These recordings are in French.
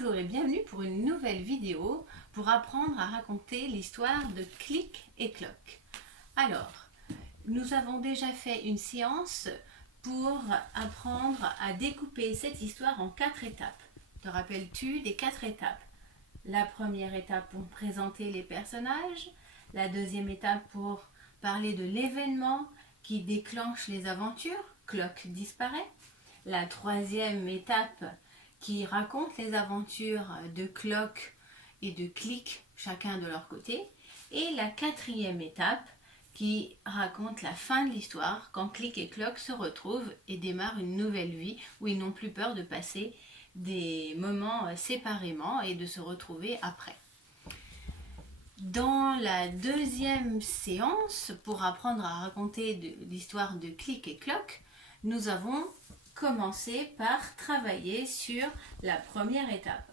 Bonjour et bienvenue pour une nouvelle vidéo pour apprendre à raconter l'histoire de Clic et Cloc. Alors, nous avons déjà fait une séance pour apprendre à découper cette histoire en 4 étapes. Te rappelles-tu des 4 étapes? La première étape pour présenter les personnages, la deuxième étape pour parler de l'événement qui déclenche les aventures, Cloc disparaît. La troisième étape qui raconte les aventures de Cloc et de Clic, chacun de leur côté. Et la quatrième étape qui raconte la fin de l'histoire, quand Clic et Cloc se retrouvent et démarrent une nouvelle vie où ils n'ont plus peur de passer des moments séparément et de se retrouver après. Dans la deuxième séance, pour apprendre à raconter l'histoire de Clic et Cloc, nous avons commencé par travailler sur la première étape.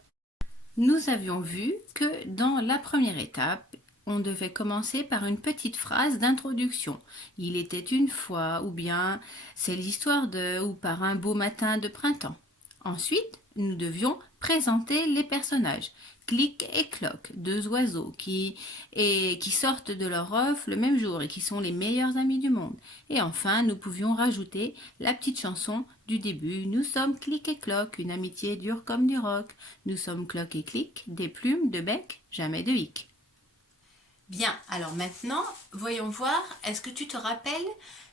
Nous avions vu que dans la première étape, on devait commencer par une petite phrase d'introduction. Il était une fois, ou bien c'est l'histoire de, ou par un beau matin de printemps. Ensuite, nous devions présenter les personnages. Clic et Cloc, deux oiseaux qui sortent de leur œuf le même jour et qui sont les meilleurs amis du monde. Et enfin, nous pouvions rajouter la petite chanson du début. Nous sommes Clic et Cloc, une amitié dure comme du roc. Nous sommes Cloc et Clic, des plumes, de bec, jamais de hic. Bien, alors maintenant, voyons voir, est-ce que tu te rappelles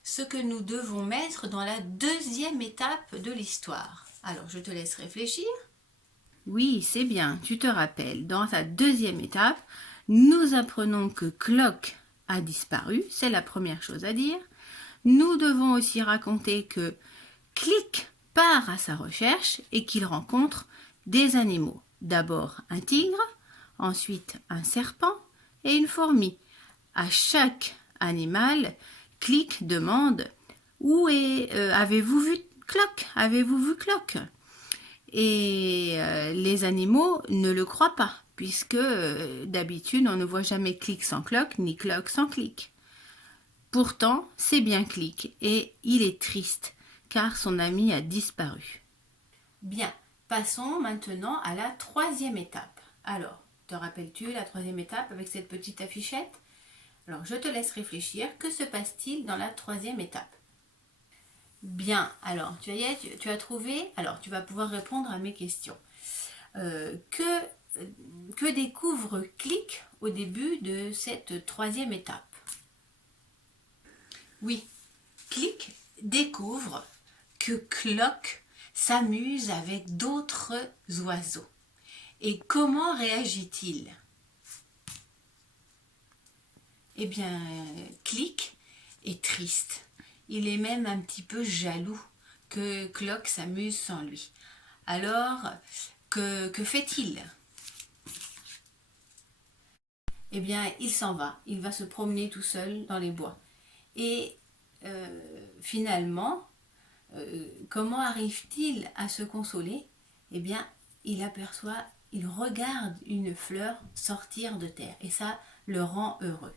ce que nous devons mettre dans la deuxième étape de l'histoire? Alors, je te laisse réfléchir. Oui, c'est bien, tu te rappelles. Dans ta deuxième étape, nous apprenons que Cloc a disparu, c'est la première chose à dire. Nous devons aussi raconter que Clic part à sa recherche et qu'il rencontre des animaux. D'abord un tigre, ensuite un serpent et une fourmi. À chaque animal, Clic demande « Où est avez-vous vu Cloc? Avez-vous vu Cloc ?» Et les animaux ne le croient pas, puisque d'habitude on ne voit jamais Clic sans Cloc, ni Cloc sans Clic. Pourtant, c'est bien Clic, et il est triste, car son ami a disparu. Bien, passons maintenant à la troisième étape. Alors, te rappelles-tu la troisième étape avec cette petite affichette? Alors, je te laisse réfléchir. Que se passe-t-il dans la troisième étape? Bien, alors, tu as trouvé? Alors, tu vas pouvoir répondre à mes questions. Que découvre Clic au début de cette troisième étape? Oui, Clic découvre que Cloc s'amuse avec d'autres oiseaux. Et comment réagit-il? Eh bien, Clic est triste. Il est même un petit peu jaloux que Cloc s'amuse sans lui. Alors, que fait-il? Eh bien, il s'en va. Il va se promener tout seul dans les bois. Et finalement, comment arrive-t-il à se consoler? Eh bien, il regarde une fleur sortir de terre. Et ça le rend heureux.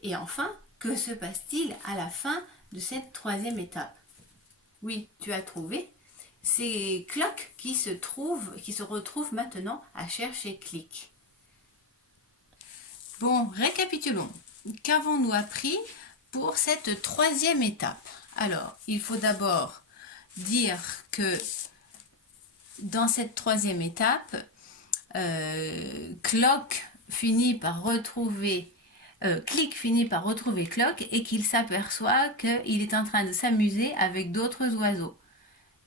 Et enfin, que se passe-t-il à la fin de cette troisième étape? Oui, tu as trouvé. C'est Cloc qui se retrouve maintenant à chercher Clic. Bon, récapitulons. Qu'avons-nous appris pour cette troisième étape? Alors, il faut d'abord dire que dans cette troisième étape, Clic finit par retrouver Cloc et qu'il s'aperçoit qu'il est en train de s'amuser avec d'autres oiseaux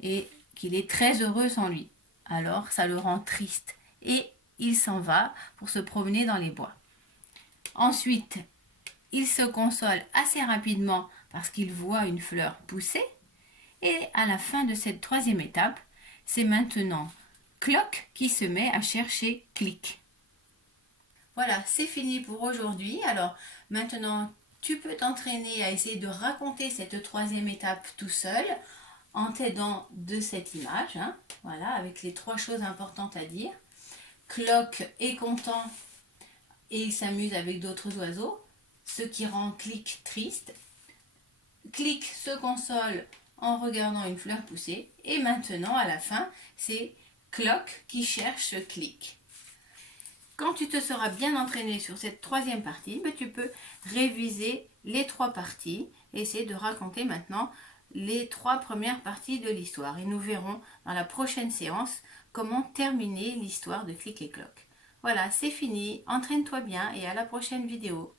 et qu'il est très heureux sans lui. Alors, ça le rend triste et il s'en va pour se promener dans les bois. Ensuite, il se console assez rapidement parce qu'il voit une fleur pousser. Et à la fin de cette troisième étape, c'est maintenant Cloc qui se met à chercher Clic. Voilà, c'est fini pour aujourd'hui. Alors maintenant, tu peux t'entraîner à essayer de raconter cette troisième étape tout seul en t'aidant de cette image. Voilà, avec les 3 choses importantes à dire. Cloc est content et il s'amuse avec d'autres oiseaux, ce qui rend Clic triste. Clic se console en regardant une fleur pousser. Et maintenant, à la fin, c'est Clock qui cherche Click. Quand tu te seras bien entraîné sur cette troisième partie, tu peux réviser les 3 parties et essayer de raconter maintenant les 3 premières parties de l'histoire. Et nous verrons dans la prochaine séance comment terminer l'histoire de Click et Clock. Voilà, c'est fini. Entraîne-toi bien et à la prochaine vidéo.